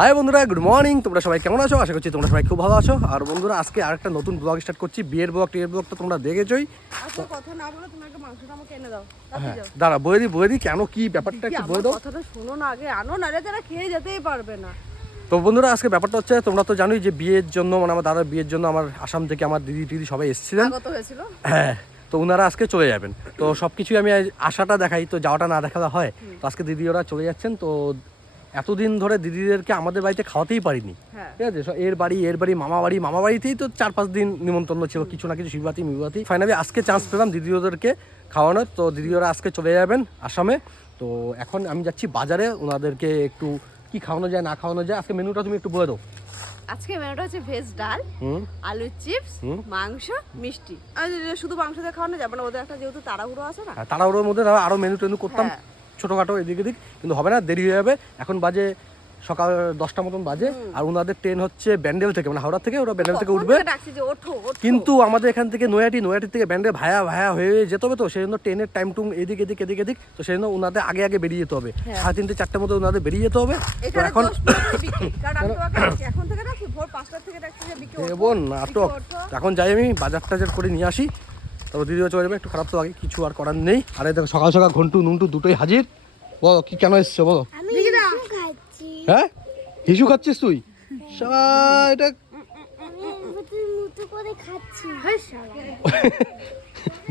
High বন্ধুরা good morning তোমরা সবাই কেমন আছো? আশা করছি তোমরা সবাই খুব ভালো আছো। আর বন্ধুরা আজকে আরেকটা নতুন ব্লগ স্টার্ট করছি। বিয়ের ব্লগ টিয়ের ব্লগ তো তোমরা দেখেছোই। আচ্ছা হ্যাঁ দাঁড়া বয়ে দি বয়ে দি কেন কি ব্যাপারটা একটু বলে দাও। কথাটা শোনো না আগে আনো না রে তারা খেয়ে যেতেই পারবে না। তো বন্ধুরা আজকে ব্যাপারটা হচ্ছে তোমরা তো জানোই যে বিয়ের জন্য মানে আমার দাদার বিয়ের জন্য আমার আসাম থেকে আমার দিদি টিদি সবাই এসেছিলেন। হ্যাঁ তো ওনারা আজকে চলে যাবেন। তো সব কিছুই আমি আশাটা দেখাই তো যাওয়াটা না দেখালে হয়। তো আজকে দিদি ওরা চলে যাচ্ছেন তো এতদিন ধরে দিদিদেরকে আমাদের বাড়িতে খাওয়াতেই পারিনি। হ্যাঁ। ঠিক আছে? এর বাড়ি এর বাড়ি মামা বাড়ি মামা বাড়িতেই তো চার পাঁচ দিন নিমন্ত্রণ ছিল। কিছু না কিছু শিবরাতি মিবাতি ফাইনালি আজকে চান্স পেলাম দিদি ওদেরকে খাওয়ানোর। তো দিদি ওরা আজকে চলে যাবেন আসামে। তো এখন আমি যাচ্ছি বাজারে। ওনাদেরকে একটু কি খাওয়ানো যায় না খাওয়ানো যায় আজকে মেনুটা তুমি একটু বলে দাও। আজকে মেনুটা হচ্ছে ভেজ ডাল হুম। আলুর চিপস মাংস মিষ্টি। আর শুধু মাংস দিয়ে খাওয়ানো যাবে না ওদের একটা যেহেতু তাড়াহুড়ো আছে না। হ্যাঁ, তাড়াহুড়োর মধ্যে আরও মেনু টেনু করতাম। হ্যাঁ। ছোটোখাটো এদিক এদিক কিন্তু হবে না দেরি হয়ে যাবে। এখন বাজে সকাল দশটা মতন বাজে আর ওনাদের ট্রেন হচ্ছে ব্যান্ডেল থেকে মানে হাওড়া থেকে ওরা ব্যান্ডেল থেকে উঠবে। কিন্তু আমাদের এখান থেকে নয়াটি নয়াটি থেকে ব্যান্ডেল ভায়া ভায়া হয়ে যেতে হবে তো সেই জন্য ট্রেনের টাইম টুম এদিক এদিক এদিক এদিক তো সেই জন্য ওনাদের আগে আগে বেরিয়ে যেতে হবে। হ্যাঁ। সাড়ে তিনটে চারটের মধ্যে ওনাদের বেরিয়ে যেতে হবে। তো এখন এবং নাটক। এখন যাই আমি বাজার টাজার করে নিয়ে আসি। তারপর দিদিও চলে যাবে একটু খারাপ তো আগে কিছু আর করার নেই। আর এই দেখো সকাল সকাল ঘন্টু নুনটু দুটোই হাজির। বলো কি কেন এসছো বলো? হ্যাঁ হিসু খাচ্ছিস তুই এটা আমি তুই? মুতু করে খাচ্ছি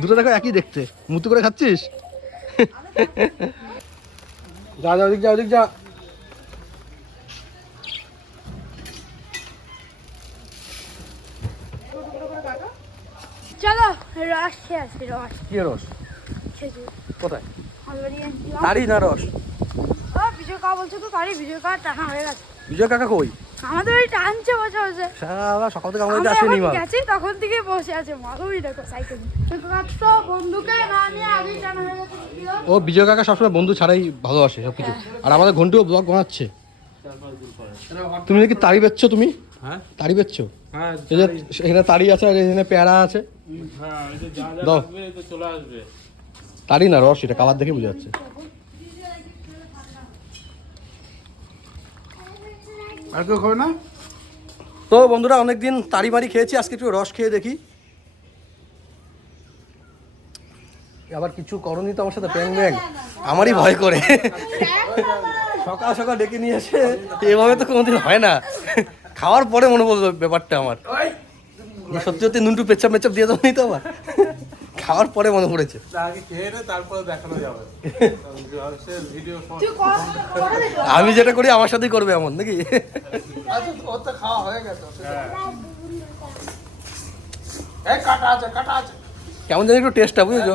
দুটো দেখো একই দেখতে। মুতু করে খাচ্ছিস? যা যা ওদিক যা ওদিক যা চলো রস খেয়ে আসি রস। কি রস? কোথায়? না রস? ও বিজয় কা বলছো তো তারই বিজয় কা টানা হয়ে গেছে। বিজয় কাকা কই? আমাদের ওই টানছে বসে বসে। সকাল থেকে আমাদের আমরা আসেনি মা। গেছি তখন থেকে বসে আছে মাধবী দেখো সাইকেল। তো বন্ধুকে না নিয়ে আগেই টানা হয়ে গেছে ও বিজয় কাকা সবসময় বন্ধু ছাড়াই ভালোবাসে সব কিছু আর আমাদের ঘন্টুও ব্লগ বানাচ্ছে। তুমি নাকি তাড়ি বেচছো তুমি? হ্যাঁ। তাড়ি বেচছো? হ্যাঁ এখানে তাড়ি আছে আর এখানে পেয়ারা আছে। দাও। লাগবে এই তো চলে আসবে। তাড়ি না রস এটা কালার দেখে বোঝা যাচ্ছে। আর কেউ খাবে না? তো বন্ধুরা অনেকদিন তাড়ি মারি খেয়েছি আজকে একটু রস খেয়ে দেখি। আবার কিছু করনি তো আমার সাথে ব্যাং ব্যাং। আমারই ভয় করে। সকাল সকাল ডেকে নিয়ে এসে এভাবে তো কোনোদিন হয় না। খাওয়ার পরে মনে পড়ল ব্যাপারটা আমার। সত্যি সত্যি নুনটু পেচ্ছাপ মেচ্ছাপ দিয়ে দেবো তো আবার। খাওয়ার পরে মনে পড়েছে। আগে খেয়ে নে তারপরে দেখানো যাবে। আমি যেটা করি আমার সাথেই করবে এমন নাকি? তো খাওয়া হয়ে গেছে। এই কাটা আছে কাটা আছে। কেমন জানি একটু টেস্টটা বুঝেছ?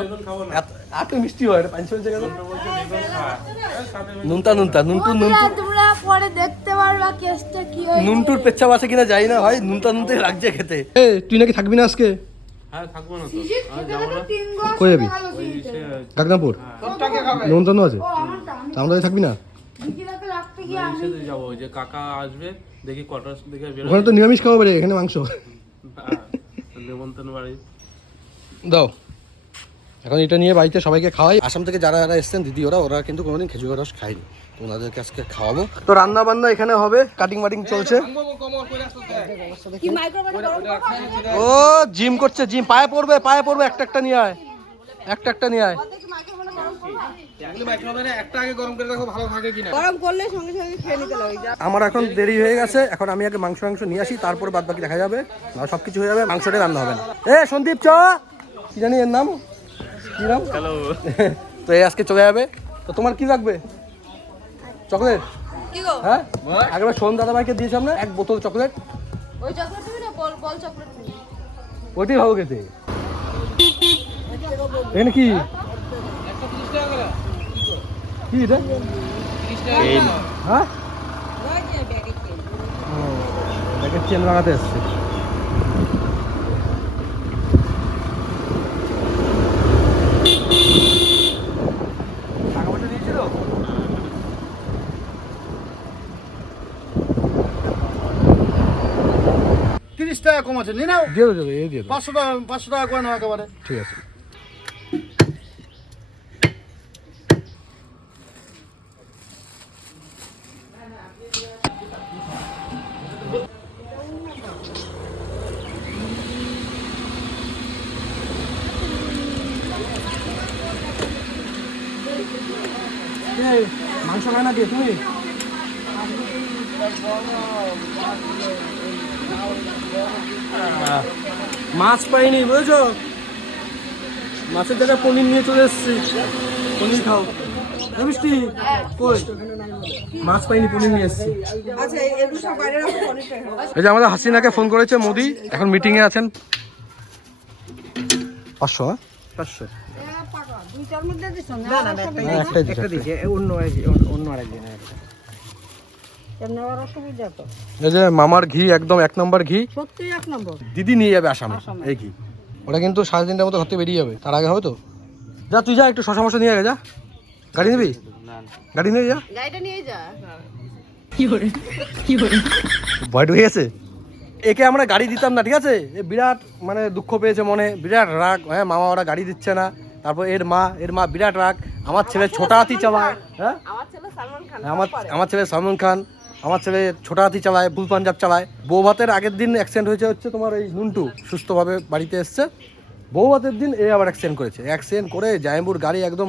এত মিষ্টি হয় পাঁচ পঞ্চে এই সাথে নুনতা নুনতা নুনটু নুনটু তোমরা পরে দেখতে পারবা কেসটা কি হয়েছে। নুনটুর পেচ্ছাপ আছে কিনা যাই না হয় নুনতা নুনতে লাগছে খেতে। এ তুই নাকি থাকবি না আজকে? হ্যাঁ থাকব না তো। আর যাব কই গাগনাপুর? নিমন্ত্রণ আছে? আমরা থাকবি না? যাব। যে কাকা আসবে দেখি কটার দিকে ওখানে তো নিরামিষ খাওয়া এখানে মাংস। হ্যাঁ, নেমন্তন্ন বাড়ি দাও। এখন এটা নিয়ে বাড়িতে সবাইকে খাওয়াই। আসাম থেকে যারা যারা এসছেন দিদি ওরা ওরা কিন্তু কোনোদিন খেজুরের রস খায়নি। তো ওনাদেরকে আজকে খাওয়াবো। তো রান্না বান্না এখানে হবে কাটিং মাটিং চলছে। কি মাইক্রোওয়েভে গরম করব? ও জিম করছে জিম। পায়ে পড়বে পায়ে পড়বে একটা একটা নিয়ে আয়। একটা একটা নিয়ে আয়। দেখি মাইক্রোওয়েভে গরম করব। গরম করলে সঙ্গে সঙ্গে খেয়ে নিতে লাগে। যা আমার এখন দেরি হয়ে গেছে এখন আমি আগে মাংস মাংস নিয়ে আসি তারপর বাদ বাকি দেখা যাবে। না সব কিছু হয়ে যাবে মাংসটাই রান্না হবে না। এ সন্দীপ চ। কি জানি এর নাম? কি নাম? তো এই আজকে চলে যাবে। তো তোমার কি লাগবে? চকলেট? হ্যাঁ? একবার সোন দাদা ভাইকে দিয়েছিলাম না এক বোতল চকলেট। ওই চকলেট দিবি না বল বল চকলেট ওইটাই ভালো খেতে। এখানে কি? কি এটা? হ্যাঁ? ব্যাগের চেন লাগাতে এসছে। টাকা কম আছে। নিয়ে নাও। দিয়ে দেবো দিয়ে দেবো। পাঁচশো টাকা পাঁচশো টাকা করে নাও একেবারে। ঠিক আছে মাংস খায় না কে তুমি আহ, মাছ পাইনি বুঝেছ? মাছের জায়গায় পনির নিয়ে চলে এসেছি। পনির খাও। কই? মাছ পাইনি পনির নিয়ে এসেছি। আচ্ছা এই যে আমাদের হাসিনাকে ফোন করেছে মোদি এখন মিটিং এ আছেন। পাঁচশো হ্যাঁ? পাঁচশো। দুইটার মধ্যে দিছ না? একটাই অন্য নেওয়ার অসুবিধা তো। এই যে মামার ঘি একদম এক নম্বর ঘি। সত্যি এক নম্বর। দিদি নিয়ে যাবে আসামে এই ঘি। ওটা কিন্তু সাড়ে তিনটার মতো ঘর থেকে বেরিয়ে যাবে। তার আগে হবে তো। যা তুই যা একটু শশা মশা নিয়ে যা। গাড়ি নিবি? গাড়ি নিয়ে যা। গাড়িটা নিয়ে যা। ভয় ঢুকে গেছে? একে আমরা গাড়ি দিতাম না ঠিক আছে? এ বিরাট মানে দুঃখ পেয়েছে মনে। বিরাট রাগ। হ্যাঁ মামা ওরা গাড়ি দিচ্ছে না। তারপর এর মা এর মা বিরাট রাগ। আমার ছেলে ছোটা হাতি চাওয়া হ্যাঁ? আমার ছেলে সালমান খান আমার আমার ছেলে সলমান খান। আমার ছেলে ছোটা হাতি চালায় ভুল পাঞ্জাব চালায়। বউ ভাতের আগের দিন অ্যাক্সিডেন্ট হয়েছে হচ্ছে তোমার এই নুনটু সুস্থভাবে বাড়িতে এসছে। বউ ভাতের দিন এ আবার অ্যাক্সিডেন্ট করেছে। অ্যাক্সিডেন্ট করে জায়ম্বুর গাড়ি একদম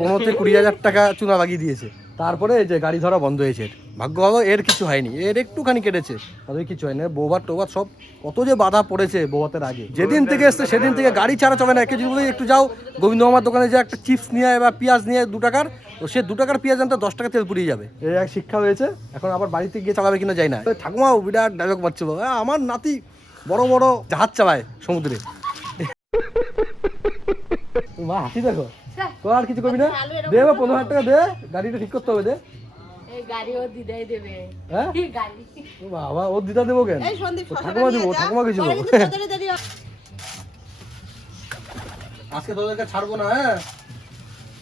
পনেরো থেকে কুড়ি হাজার টাকা চুনা লাগিয়ে দিয়েছে। তারপরে এই যে গাড়ি ধরা বন্ধ হয়েছে। ভাগ্য ভালো এর কিছু হয়নি এর একটুখানি কেটেছে তাদের কিছু হয়নি। বৌভাত টোবার সব কত যে বাধা পড়েছে বৌভাতের আগে। যেদিন থেকে এসছে সেদিন থেকে গাড়ি ছাড়া চলে না। একে যদি একটু যাও গোবিন্দ মামার দোকানে যে একটা চিপস নিয়ে বা পেঁয়াজ নিয়ে দু টাকার তো সে দু টাকার পেঁয়াজ আনতে দশ টাকা তেল পুড়িয়ে যাবে। এই এক শিক্ষা হয়েছে এখন আবার বাড়িতে গিয়ে চালাবে কিনা যায় না। ঠাকুমাও বিরাট ডায়লগ "আহ, আমার নাতি বড় বড় জাহাজ চালায় সমুদ্রে। মা হাসি দেখো। তো আর কিছু করবি না? দে বা পনেরো হাজার টাকা দে গাড়িটা ঠিক করতে হবে দে। গাড়িও দিদাই দেবে। হ্যাঁ? ও দিদা দেবো কেন? ঠাকুমা দেবো ঠাকুমা কিছু। আজকে তোদেরকে ছাড়বো না হ্যাঁ?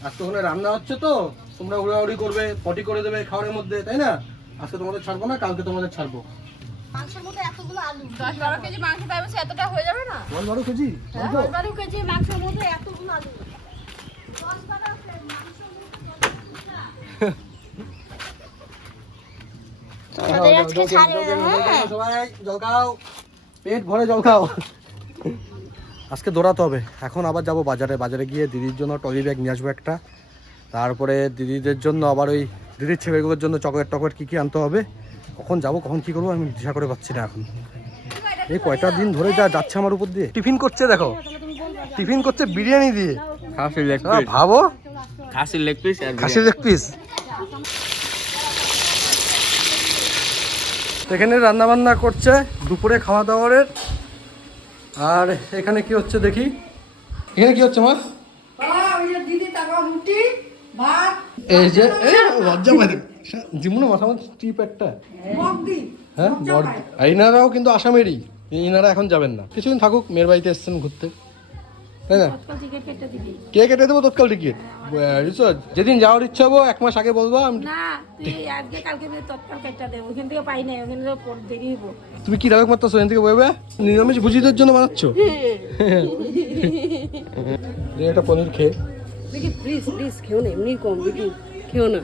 আজকে ওখানে রান্না হচ্ছে তো তোমরা উড়াউড়ি করবে পটি করে দেবে খাওয়ারের মধ্যে তাই না? আজকে তোমাদের ছাড়বো না কালকে তোমাদের ছাড়বো। আলু। দশ বারো কেজি মাংস তাই বলছে এতটা হয়ে যাবে না? কেজি? কেজি মাংসের মধ্যে এতগুলো আলু। পেট ভরে জল খাও। আজকে দৌড়াতে হবে। এখন আবার যাব বাজারে। বাজারে গিয়ে দিদির জন্য টলি ব্যাগ নিয়ে আসব একটা। তারপরে দিদিদের জন্য আবার ওই দিদির ছেলেগুলোর জন্য চকলেট টকলেট কী কী আনতে হবে? কখন যাব কখন কী করব আমি দিশা করে পাচ্ছি না এখন। এই কয়টা দিন ধরে যা যাচ্ছে আমার উপর দিয়ে? টিফিন করছে দেখো। টিফিন করছে বিরিয়ানি দিয়ে। খাসির লেগ আহ, ভাবো। খাসির লেগ পিস আর খাসির এক পিস। এখানে রান্না বান্না করছে দুপুরে খাওয়া দাওয়ারের আর এখানে কি হচ্ছে দেখি? এখানে কি হচ্ছে মা? দিদি তারপর রুটি ভাত এই যে এই লজ্জা পাই জীবনে মাথা মাথা টিপ একটা। হ্যাঁ আর কিন্তু আসামেরই। ইনারা এখন যাবেন না। কিছুদিন থাকুক মেয়ের বাড়িতে এসছেন ঘুরতে। তাই না? কে কেটে দেবো তৎকাল টিকিট? রিচার্জ যেদিন যাওয়ার ইচ্ছা হব এক মাস আগে বলব আমি তুমি কি ডায়লগ মারতেছো এখান থেকে বলবে? নিরামিষ ভুজিদের জন্য বানাচ্ছ? এটা পনির খেয়ে। দেখি প্লিজ প্লিজ খেও না এমনি কম দেখি খেও না।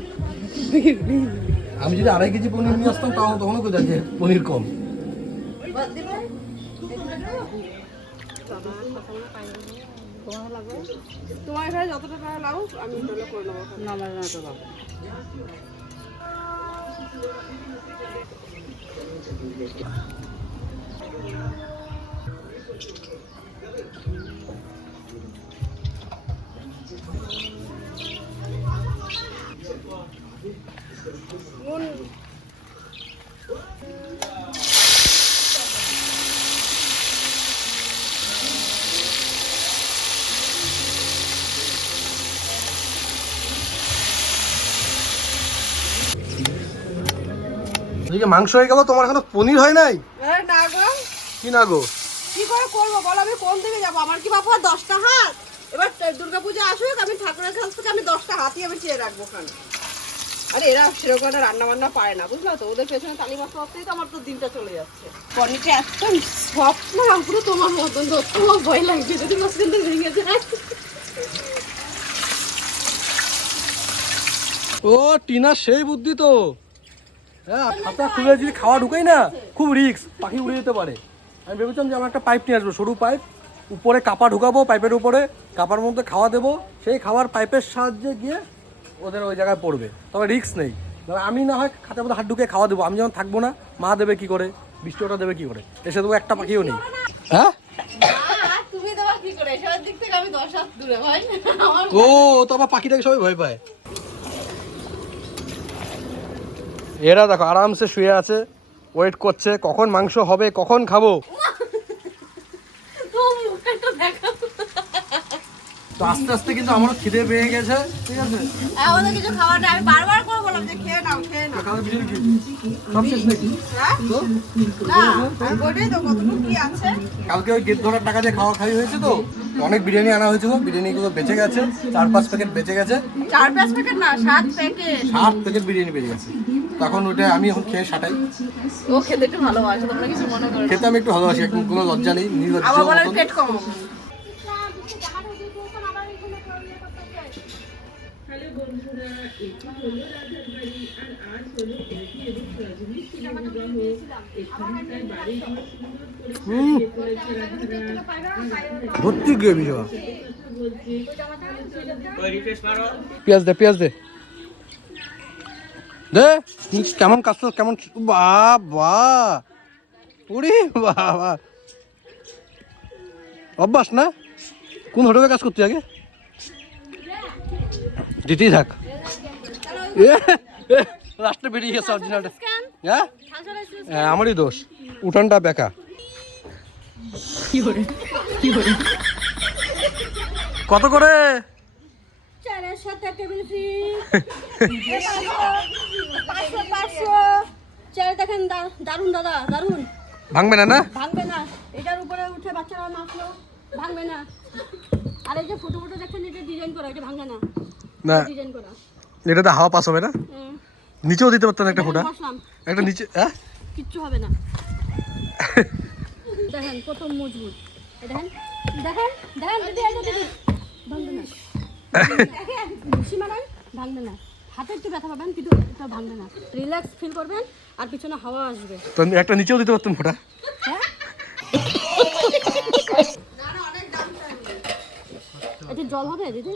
আমি যদি আড়াই কেজি পনির নিয়ে আসতাম তাও তখনও কোথায় যে পনির কম। তোমার এখানে যতটা টাকা লাগুক আমি তাহলে করে নেব না না না তো এদিকে মাংস হয়ে গেল তোমার এখনও পনির হয় নাই? না গো। কি না গো? কি করে করব বলো আমি কোন দিকে যাব? আমার কি বাবা দশটা হাত? এবার দুর্গা পুজো আসুক আমি ঠাকুরের কাছ থেকে আমি দশটা হাতই আমি চেয়ে রাখব ওখানে। আরে এরা সেরকম রান্না বান্না পারে না বুঝলো তো? ওদের পেছনে তালি মাছ করতেই তো আমার তো দিনটা চলে যাচ্ছে। পনিরটা একদম সফট না পুরো তোমার মতন তো। তোমার ভয় লাগবে যদি মাঝখান থেকে ভেঙে যায়। ও টিনা সেই বুদ্ধি তো। হ্যাঁ খাতা খুলে যদি খাওয়া ঢুকাই না খুব রিস্ক পাখি উড়ে যেতে পারে। আমি ভেবেছিলাম যে আমার একটা পাইপ নিয়ে আসব সরু পাইপ উপরে কাপা ঢুকাবো পাইপের উপরে কাপার মধ্যে খাওয়া দেবো। সেই খাওয়ার পাইপের সাহায্যে গিয়ে ওদের ওই জায়গায় পড়বে। তবে রিস্ক নেই। আমি না হয় খাতার মধ্যে হাত ঢুকে খাওয়া দেবো। আমি যখন থাকব না মা দেবে কি করে? বৃষ্টি ওটা দেবে কি করে? এসে দেবো একটা পাখিও নেই। হ্যাঁ? আর তুমি দেওয়া কি করে? এসবের দিক থেকে আমি দশ হাত দূরে ভাই। আমার ও তো আবার পাখিটাকে সবাই ভয় পায়। এরা দেখো আরামসে শুয়ে আছে ওয়েট করছে কখন মাংস হবে কখন খাব? তো আস্তে আস্তে কিন্তু আমারও খিদে পেয়ে গেছে। ঠিক আছে? আমাদের কিছু খাবার আমি বারবার করে বললাম যে খেয়ে নাও খেয়ে নাও। কালকে বিরিয়ানি খেয়েছি সব শেষ নাকি? হ্যাঁ? তো? না আমি বলি তো কতটুকু কি আছে? কালকে ওই গেট ধরার টাকা দিয়ে খাওয়া খাই হয়েছে তো। অনেক বিরিয়ানি আনা হয়েছিল বিরিয়ানিগুলো বেঁচে গেছে চার পাঁচ প্যাকেট বেঁচে গেছে। চার পাঁচ প্যাকেট না সাত প্যাকেট সাত প্যাকেট বিরিয়ানি বেঁচে গেছে। তখন ওটা আমি এখন খেয়ে সাটাই। ও খেতে একটু ভালোবাসে তোমরা কিছু মনে করো খেতে আমি একটু ভালোবাসি একটু কোনো লজ্জা নেই নির্লজ্জ আবার বলে পেট কম হুম। ভর্তি পেঁয়াজ দে পেঁয়াজ দে। দে কেমন কাজ কেমন বা বা ওরে বাবা। অভ্যাস না? কোন হোটেলে কাজ করতে আগে? দিতেই থাক। লাস্টে বেরিয়ে গেছে অরিজিনালটা হ্যাঁ? হ্যাঁ, আমারই দোষ। উঠানটা বেকা। কত করে? সাথে টেবিল ফ্রি পাঁচশো পাঁচশো। চার দেখেন দারুণ দাদা দারুণ ভাঙবে না না? ভাঙবে না। এটার উপরে উঠে বাচ্চারা নাচলো ভাঙবে না। আর এই যে ফটো ফটো দেখছেন এটা ডিজাইন করা এটা ভাঙবে না। না। ডিজাইন করা। এটাতে হাওয়া পাস হবে না? নিচেও দিতে পারতেন একটা ফোঁটা একটা নিচে হ্যাঁ কিচ্ছু হবে না। দেখেন কত মজবুত। দেখেন দেখেন দেখেন দিদি দিদি ভাঙবে না। দেখেন ঘুষি মারান ভাঙবে না। হাতে একটু ব্যথা পাবেন কিন্তু এটা ভাঙবে না। রিল্যাক্স ফিল করবেন আর পিছনে হাওয়া আসবে। তো একটা নিচেও দিতে পারতেন ফোঁটা। হ্যাঁ? এটা জল হবে দিদি?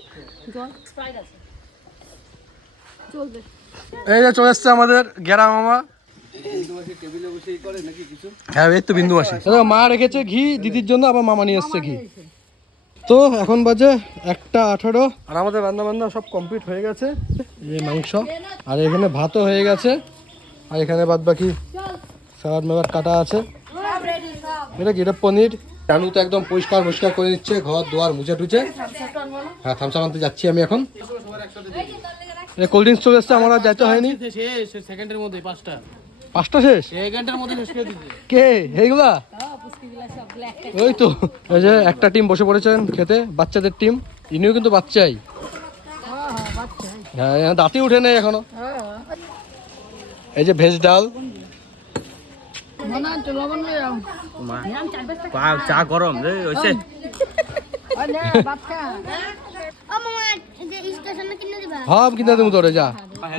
জল। স্প্রাইট আছে চলবে এই যে চলে এসছে আমাদের গেরা মামা। হ্যাঁ এই তো বিন্দু মা রেখেছে ঘি দিদির জন্য আবার মামা নিয়ে এসছে ঘি। তো এখন বাজে একটা আঠারো। আর আমাদের রান্না বান্না সব কমপ্লিট হয়ে গেছে। এই মাংস। আর এখানে ভাতও হয়ে গেছে। আর এখানে বাদ বাকি স্যালাড মেলার কাটা আছে। এটা কি? এটা পনির। টানু তো একদম পরিষ্কার পরিষ্কার করে নিচ্ছে ঘর দুয়ার মুছে টুচে হ্যাঁ থামসাম আনতে যাচ্ছি আমি এখন। কোল্ড ড্রিঙ্কস চলে এসছে আমার আর যাইতে হয়নি। সেকেন্ডের মধ্যে পাঁচটা। পাঁচটা শেষ? মধ্যে শেষ করে দিতে কে? এইগুলা? ওই তো এই যে একটা টিম বসে পড়েছেন খেতে বাচ্চাদের টিম ইনিও কিন্তু বাচ্চাই। হ্যাঁ দাঁতি উঠে নেই এখনও। এই যে ভেজ ডাল। চা গরম রে ভাব কিনা তুমি তোরে যা।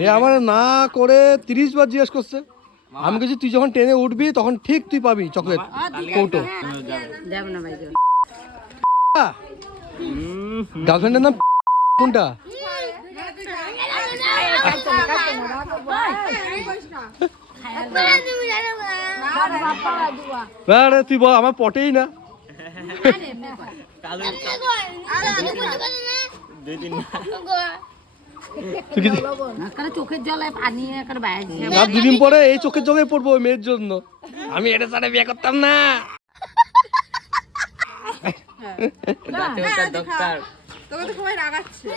এ আমার না করে তিরিশ বার জিজ্ঞেস করছে। আমি কিছু তুই যখন ট্রেনে উঠবি তখন ঠিক তুই পাবি চকলেট কৌটো। গার্লফ্রেন্ডের নাম কোনটা? তুই বল আমার পটেই না। তুই কি- চোখের জলে পানি আর দুদিন পরে এই চোখের জলে পড়ব ওই মেয়ের জন্য। আমি এটা ছাড়া বিয়ে করতাম না। ডক্টর তোকে তো সবাই রাগাচ্ছে।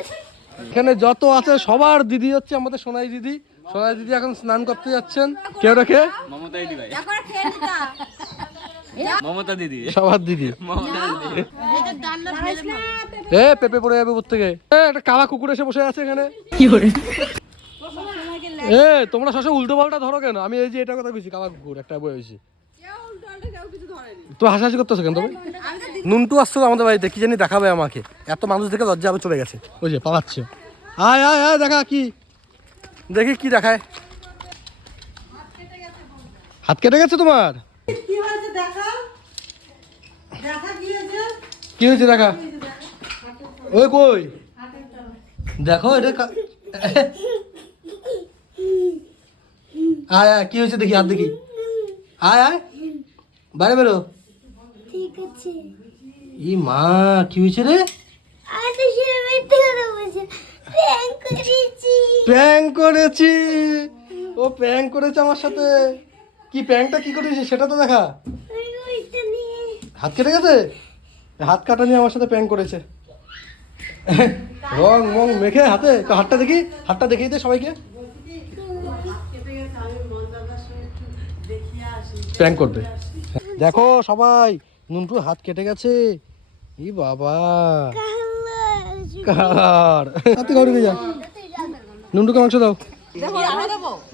এখানে যত আছে সবার দিদি হচ্ছে আমাদের সোনাই দিদি। সোনাই দিদি এখন স্নান করতে যাচ্ছেন। কেউ রেখে মমতা দিদি ভাই। মমতা দিদি। সবার দিদি। এ পেঁপে পড়ে যাবে উপর থেকে। এ একটা কালা কুকুর এসে বসে আছে এখানে। এ তোমরা সবসময় উল্টো পাল্টা ধরো কেন? আমি এই যে এটা কথা কইছি কালা কুকুর একটা কিছু ধরেনি। তো হাসাহাসি করতেছো কেন তবে নুনটু আসছিল আমাদের বাড়িতে কি জানি দেখাবে আমাকে। এত মানুষ দেখে লজ্জা হবে চলে গেছে। ওই যে পালাচ্ছে। আয় আয় আয় দেখা কি? দেখি কি দেখায়। হাত কেটে গেছে তোমার। কি হয়েছে দেখা? কি হয়েছে দেখা? ওই কই? দেখো এটা আয় আয় কি হয়েছে দেখি হাত দেখি। আয় আয়। বাইরে বেরো। ই মা কি হয়েছে রে? প্র্যাঙ্ক করেছি। ও প্র্যাঙ্ক করেছে আমার সাথে। কি প্র্যাঙ্কটা কি করেছে সেটা তো দেখা। হাত কেটে গেছে? হাত কাটা নিয়ে আমার সাথে প্র্যাঙ্ক করেছে। রং মং মেখে হাতে তো হাতটা দেখি হাতটা দেখিয়ে দে সবাইকে। প্র্যাঙ্ক করবে। দেখো সবাই নুনটুর হাত কেটে গেছে। ই বাবা। কার হাতে ঘরে যা। নুনটুকে মাংস দাও।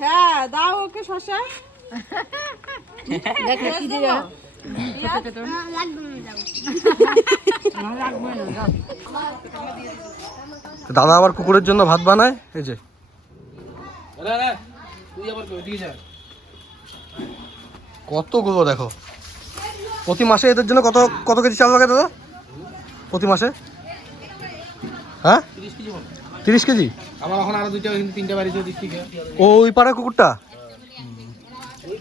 হ্যাঁ দাও ওকে শশা দাদা আবার কুকুরের জন্য ভাত বানায়? এই যে। কতগুলো দেখো। প্রতি মাসে এদের জন্য কত কত কেজি চাল লাগে দাদা? প্রতি মাসে? হ্যাঁ? তিরিশ কেজি আমার এখন আরও দুইটা তিনটা ও ওই পাড়ার কুকুরটা ওই পালার করলে তো হব না এগুলো বাচ্চাগুলো আমাদের এখানে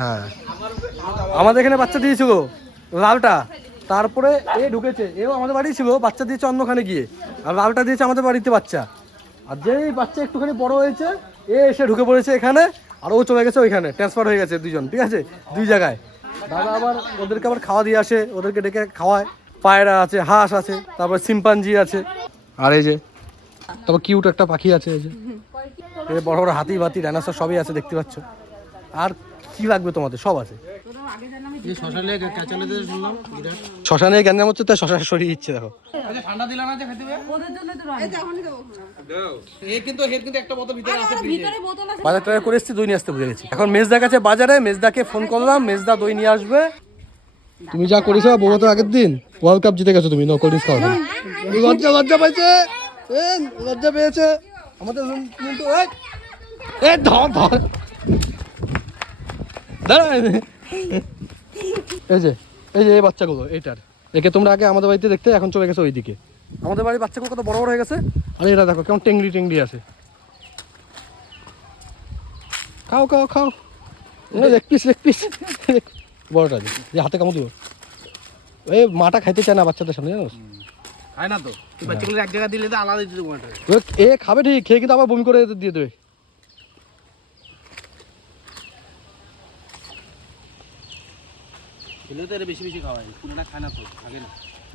হ্যাঁ। আমাদের এখানে বাচ্চা দিয়েছিল লালটা। তারপরে এ ঢুকেছে এও আমাদের বাড়ি ছিল বাচ্চা দিয়েছে অন্যখানে গিয়ে। আর লালটা দিয়েছে আমাদের বাড়িতে বাচ্চা। আর যেই বাচ্চা একটুখানি বড় হয়েছে এ এসে ঢুকে পড়েছে এখানে আর ও চলে গেছে ওইখানে ট্রান্সফার হয়ে গেছে দুজন ঠিক আছে? দুই জায়গায়। দাদা আবার ওদেরকে আবার খাওয়া দিয়ে আসে ওদেরকে ডেকে খাওয়ায়। পায়রা আছে হাঁস আছে তারপর সিম্পাঞ্জি আছে। আর এই যে তারপর কিউট একটা পাখি আছে এই যে। বড় বড় হাতি বাতি ডাইনোসর সবই আছে দেখতে পাচ্ছ। আর কি লাগবে তোমাদের? সব আছে। শ্মশানে গ্যাঞ্জাম হচ্ছে তাই শ্মশানে সরিয়ে দিচ্ছে দেখো। আচ্ছা ঠান্ডা দিলা না যে খেতে হবে এই যে এখনই দেবো এ কিন্তু এর কিন্তু একটা বোতল ভিতরে আছে ভিতরে বোতল আছে। বাজার টাজার করে এসছি দই নিয়ে আসতে বুঝে গেছি। এখন মেজদা কাছে বাজারে মেজদাকে ফোন করলাম মেজদা দই নিয়ে আসবে। তুমি যা করেছ বউ তো আগের দিন ওয়ার্ল্ড কাপ জিতে গেছো তুমি নো কোল্ড ড্রিঙ্কস খাওয়া লজ্জা লজ্জা পাইছে? লজ্জা পেয়েছে। আমাদের কিন্তু এ ধর ধর। দাঁড়া এই যে। এই যে এই বাচ্চাগুলো এইটার। একে তোমরা আগে আমাদের বাড়িতে দেখতে এখন চলে গেছে ওইদিকে। আমাদের বাড়ির বাচ্চাগুলো কত বড় বড় হয়ে গেছে। আর এটা দেখো কেমন টেংরি টেংরি আছে। খাও খাও খাও। লেগ পিস লেগ পিস বড়টা যে হাতে কামড় দিল। এই মাটা খাইতে চায় না বাচ্চাদের সামনে জানো খায় না তো? এই বাচ্চাগুলো এক জায়গায় দিলে তো আলাদা দিতে দেবো এ খাবে ঠিক খেয়ে কিন্তু আবার বমি করে দিয়ে দেবে।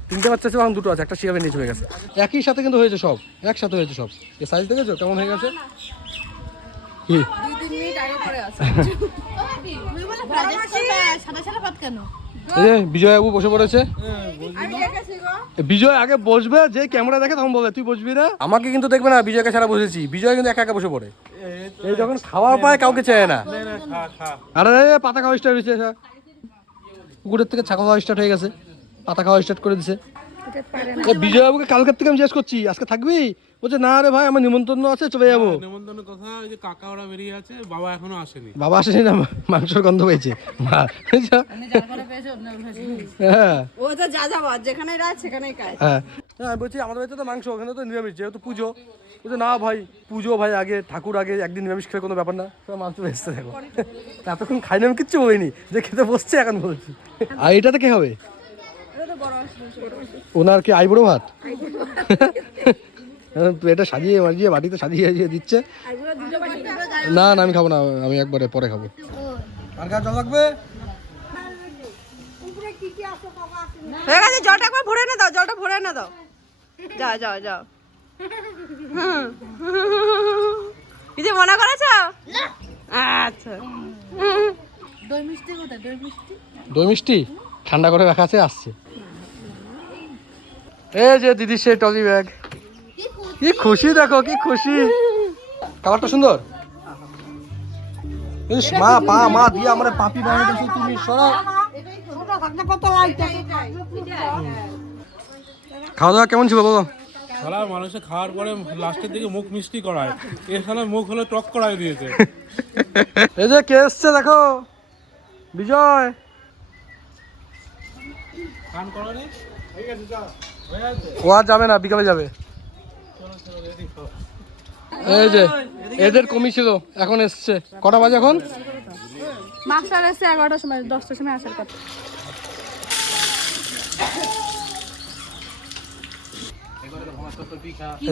তিনটে বাচ্চা ছিল এখন দুটো আছে একটা শিয়াবে চলে গেছে। একই সাথে কিন্তু হয়েছে সব একসাথে হয়েছে সব। এ সাইজ দেখেছ? কেমন হয়ে গেছে? কি? দুই তিন মিনিট আগে পরে আছে বিজয় বাবু বসে পড়েছে। আমি দেখেছি গো বিজয় আগে বসবে যে ক্যামেরা দেখে তখন বলে তুই বসবি না? আমাকে কিন্তু দেখবে না বিজয়কে ছাড়া বসেছি। বিজয় কিন্তু একা একা বসে পড়ে। এই যখন খাওয়ার পায় কাউকে চায় না। আরে পাতা খাওয়া স্টার্ট হয়েছে কুকুরের থেকে ছাগল খাওয়া স্টার্ট হয়ে গেছে। পাতা খাওয়া স্টার্ট করে দিছে। ও বিজয় বাবুকে কালকের থেকে আমি জিজ্ঞেস করছি আজকে থাকবি? বলছে না রে ভাই আমার নিমন্ত্রণ আছে চলে যাব। নেমন্তন্ন কথা ওই যে কাকা ওরা বেরিয়ে আছে বাবা এখনও আসেনি। বাবা আসেনি না মাংসের গন্ধ পেয়েছে। মা হ্যাঁ। ও তো যা যাব যেখানে রাত সেখানেই খায় হ্যাঁ। হ্যাঁ বলছি আমাদের বাড়িতে তো মাংস ওখানে তো নিরামিষ যেহেতু পুজো। বলছে না ভাই পুজো ভাই আগে ঠাকুর আগে একদিন নিরামিষ খেলে কোনো ব্যাপার না। তো মাংস এসছে দেখো। এতক্ষণ খাইনি আমি কিচ্ছু বলিনি যে খেতে বসছে এখন বলছি। আর এটাতে কে হবে? ওনার কি আইবুড়ো ভাত। এটা সাজিয়ে মাজিয়ে বাটিতে সাজিয়ে সাজিয়ে দিচ্ছে। না না আমি খাব না আমি একবারে পরে খাব। আর কার জল লাগবে? হয়ে গেছে জলটা একবার ভরে এনে দাও জলটা ভরে এনে দাও। যাও যাও যাও। কিছু মনে করেছ? আচ্ছা। দই মিষ্টি? ঠান্ডা করে রাখা আছে আসছে। এই যে দিদি সে টলি ব্যাগ। কি খুশি দেখো কি খুশি। কালারটা সুন্দর। ইস, মা পা মা দিয়ে আমার পাপি বানিয়ে দিয়েছ তুমি সরা। খাওয়া দাওয়া কেমন ছিল বলো? সারা মানুষে খাওয়ার পরে লাস্টের দিকে মুখ মিষ্টি করায়। এ সালা মুখ হলো টক করায় দিয়েছে। এই যে কে এসছে দেখো। বিজয়। ও আর যাবে না বিকালে যাবে। এই যে এদের কমি ছিল এখন এসছে। কটা বাজে এখন? মাস্টার এসে এগারোটার সময় দশটার সময় আসার কথা।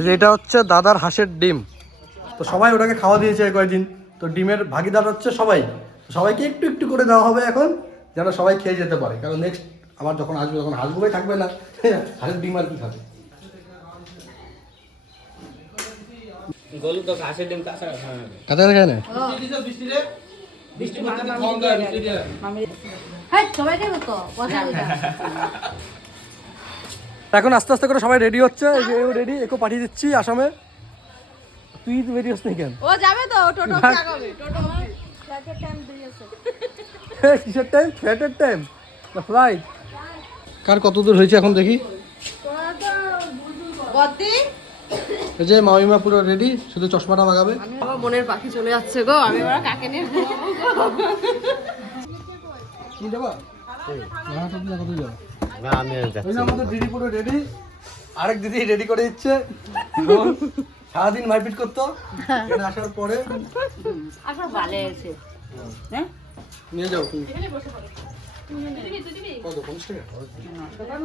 যে এটা হচ্ছে দাদার হাঁসের ডিম। তো সবাই ওটাকে খাওয়া দিয়েছে কয়েকদিন। তো ডিমের ভাগিদার হচ্ছে সবাই। তো সবাইকে একটু একটু করে দেওয়া হবে এখন যেন সবাই খেয়ে যেতে পারে। কারণ নেক্সট আবার যখন আসবে তখন হাঁসগুলোই থাকবে না। হাঁসের ডিম আর কি খাবে? গলু তো ঘাসের ডিম তাছাড়া খাওয়া যাবে খায় না হ্যাঁ সবাই দেবো তো পয়সা এখন আস্তে আস্তে করে সবাই রেডি হচ্ছে। এই যে রেডি একে পাঠিয়ে দিচ্ছি আসামে। তুই তো বেরিয়ে আসনি কেন? ও যাবে তো টোটো টোটো কিসের টাইম ফ্লাইটের টাইম না ফ্লাইট কার কত দূর হয়েছে এখন দেখি? বদ্দি? এই যে মামিমা পুরো রেডি শুধু চশমাটা লাগাবে আমার মনের পাখি চলে যাচ্ছে গো আমি এবার কাকে নিয়ে যাবা হ্যাঁ আমাদের দিদি পুরো রেডি আরেক দিদি রেডি করে দিচ্ছে। সারাদিন মারপিট করতো। এখানে আসার পরে আসলে ভালো আছে নিয়ে যাও তুমি। কত পঞ্চাশ টাকা?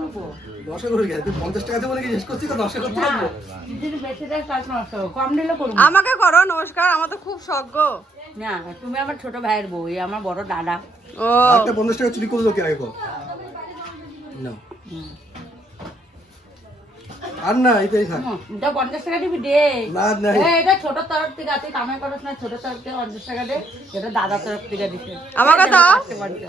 দশে করে গেছে পঞ্চাশ টাকা দেবো নাকি শেষ করছি তো? দশে করতে পারব? আমাকে করো নমস্কার আমার তো খুব শখ গো। না তুমি আমার ছোট ভাইয়ের বউ আমার বড় দাদা। ও। একটা পঞ্চাশ টাকা চুরি করল কে আগে না। আর না এটাই থাক। এটা পঞ্চাশ টাকা দিবি দে। না না এটা ছোট তরফ থেকে আছে কামাই করছ না ছোট তরফ থেকে পঞ্চাশ টাকা দে এটা দাদার তরফ থেকে দিছে আমাকে দাও।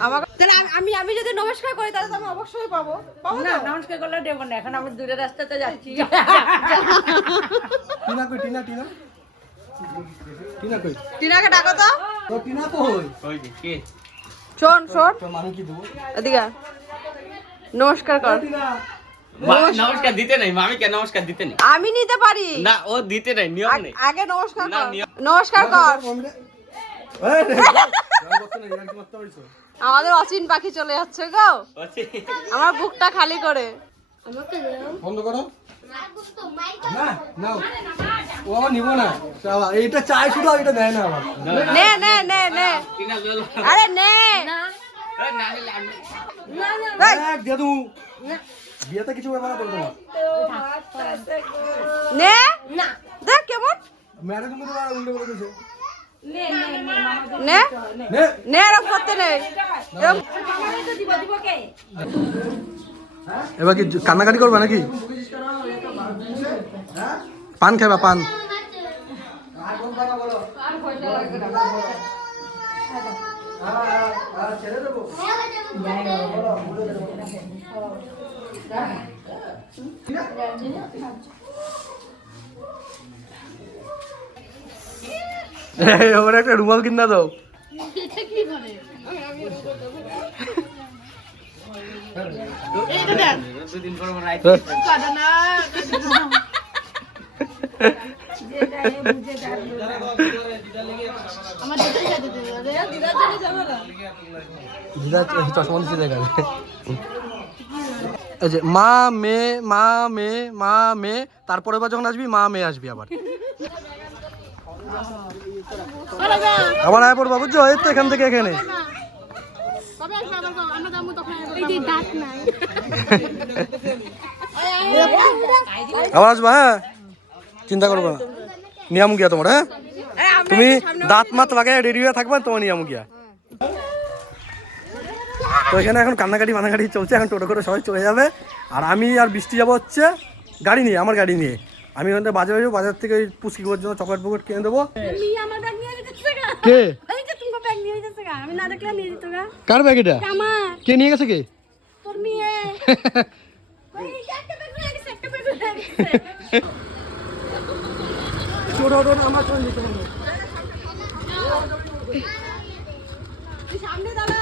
আমাকে তাহলে আমি- আমি আমি যদি নমস্কার করি তাহলে তো আমি অবশ্যই পাবো। পাবো না নমস্কার করলে দেবো না এখন আমরা দূরের রাস্তাতে যাচ্ছি। টিনা কই টিনা টিনা? টিনা কই? টিনাকে ডাকো তো। তো টিনা কই? কে? শোন শোন। আমি কি দেবো? এদিকে নমস্কার কর। নমস্কার। দিতে নাই মামিকে নমস্কার দিতে নাই। আমি নিতে পারি। না ও দিতে নাই নিয়ম আগ- নেই। আগে নমস্কার না, কর। নমস্কার কর। আমাদের অচিন পাখি চলে যাচ্ছে গো। আমার বুকটা খালি করে। বন্ধ করো। না নাও ও আবার নিবো না। এইটা চাই শুধু এটা দেয় না নে নে। নে নে আরে নে। না। নিলে আমি- এক দেদু। বিয়েতে কিছু ব্যাপার বলতো না নে। না। দেখ কেমন। ম্যারেজ দিয়েছে। নে নে নে এরকম করতে নেই এবার কি কান্নাকাটি করবে নাকি? পান খাবা পান। ওর একটা রুমাল কিনা দাও। মা মেয়ে মা মেয়ে মা মেয়ে তারপরে এবার যখন আসবি, মা মেয়ে আসবি আবার। আবার আয় পড়বা, বুঝছ? এই তো এখান থেকে এখানে। আবার আসবা হ্যাঁ? চিন্তা করব নিয়াম গিয়া তোমার হ্যাঁ? তুমি দাঁত মাত লাগাই রেডি হয়ে থাকবা, তোমার নিয়াম গিয়া। তো এখানে এখন কান্নাকাটি মানাকাটি চলছে, এখন টোটো করে সবাই চলে যাবে। আর আমি আর বৃষ্টি যাব হচ্ছে গাড়ি নিয়ে, আমার গাড়ি নিয়ে। আমি ওখান থেকে বাজারে যাব বাজার থেকে ওই পুচকি করার জন্য চকলেট পকেট কিনে দেবো। কে? কার ব্যাগ এটা? আমার। কে নিয়ে গেছে কে? তোর মেয়ে ওই যে একটা ব্যাগ নিয়ে গেছে একটা ব্যাগ নিয়ে গেছে তুই সামনে দাঁড়া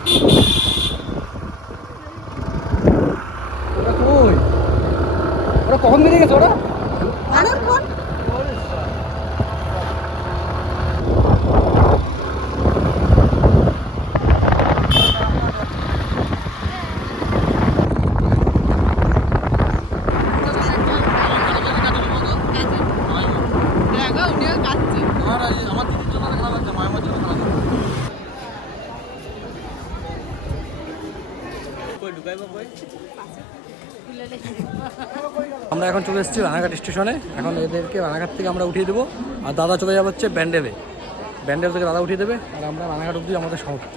কি? ওরা কখন বেরিয়ে গেছে ওরা? অনেকক্ষণ আমরা এখন চলে এসেছি রানাঘাট স্টেশনে। এখন এদেরকে রানাঘাট থেকে আমরা উঠিয়ে দেবো। আর দাদা চলে যাবে হচ্ছে ব্যান্ডেলে। ব্যান্ডেল থেকে দাদা উঠিয়ে দেবে। আর আমরা রানাঘাট অবধি আমাদের সমর্থ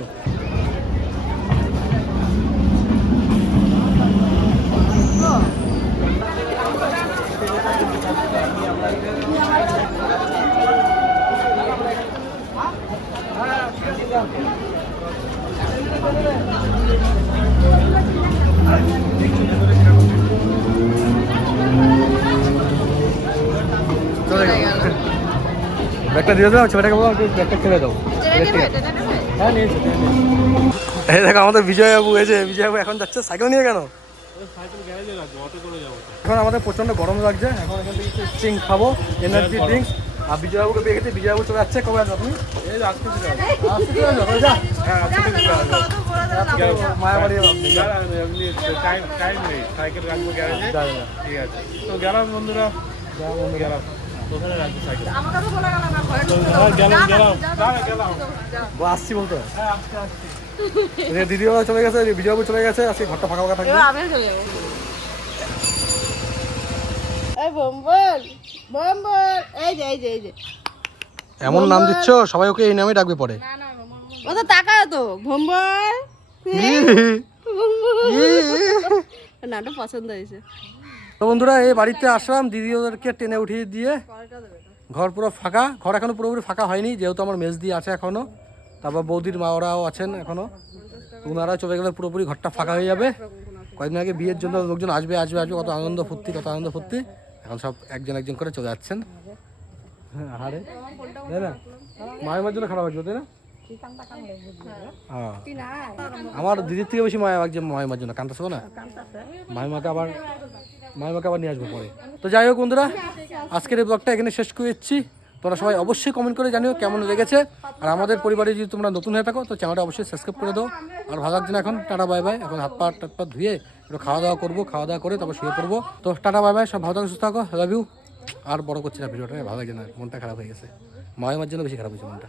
ব্যাগটা দিয়ে দাও ছেলেটাকে বলো একটু ব্যাগটা ছেড়ে দাও। হ্যাঁ নিয়েছি এই দেখো আমাদের বিজয়বাবু এসে বিজয়বাবু এখন যাচ্ছে সাইকেল নিয়ে কেন? সাইকেল গ্যারেজে রাখব অটো করে যাব তো। এখন আমাদের প্রচণ্ড গরম লাগছে এখন এখান থেকে চিং খাব এনার্জি ড্রিঙ্কস আর বিজয়বাবুকে পেয়ে গেছি বিজয়বাবু চলে যাচ্ছে কবে আসবে আপনি? হ্যাঁ মায়াবাড়ি টাইম টাইম নেই সাইকেল রাখব গ্যারেজে। ঠিক আছে। তো গেলাম বন্ধুরা গেলাম আসছি বলতো? হ্যাঁ দিদিও চলে গেছে বিজয়বাবু চলে গেছে আজকে ঘরটা ফাঁকা ফাঁকা থাকবে। এবার আমিও চলে যাব। এই বোম্বল বোম্বল এই যে এই যে এই যে। এমন নাম দিচ্ছ? সবাই ওকে এই নামে ডাকবে পরে। ও তো। টাকা তো ভম্বল নামটা পছন্দ হয়েছে। তো বন্ধুরা এই বাড়িতে আসলাম দিদি ওদেরকে টেনে উঠিয়ে দিয়ে। ঘর পুরো ফাঁকা ঘর এখনও পুরোপুরি ফাঁকা হয়নি যেহেতু আমার মেজ দিয়ে আছে এখনও। তারপর বৌদির মা ওরাও আছেন এখনও। ওনারা চলে গেলে পুরোপুরি ঘরটা ফাঁকা হয়ে যাবে। কয়েকদিন আগে বিয়ের জন্য লোকজন আসবে আসবে আসবে কত আনন্দ ফুর্তি কত আনন্দ ফুর্তি। এখন সব একজন একজন করে চলে যাচ্ছেন। হ্যাঁ, আরে তাই না? মায়ের জন্য খারাপ লাগবে তাই না? আমার দিদির থেকে বেশি মায়া লাগছে মায়ের জন্য কান্তাছে না মাইমাকে আবার মাইমাকে আবার নিয়ে আসব পরে। তো যাই হোক বন্ধুরা আজকের এই ব্লগটা এখানে শেষ করে দিচ্ছি তোমরা সবাই অবশ্যই কমেন্ট করে জানিও কেমন লেগেছে। আর আমাদের পরিবারে যদি তোমরা নতুন হয়ে থাকো তো চ্যানেলটা অবশ্যই সাবস্ক্রাইব করে দাও। আর ভালো লাগছে না এখন। টাটা বাই বাই এখন হাত পা টাত পা ধুয়ে একটু খাওয়া দাওয়া করব খাওয়া দাওয়া করে তারপর শুয়ে পড়ব। তো টাটা বাই বাই সব ভালো থাকো সুস্থ থাকো। লাভ ইউ আর বড় করছি না ভিডিওটা। ভালো লাগছে না। মনটা খারাপ হয়ে গেছে। মায়ের জন্য বেশি খারাপ হয়েছে মনটা।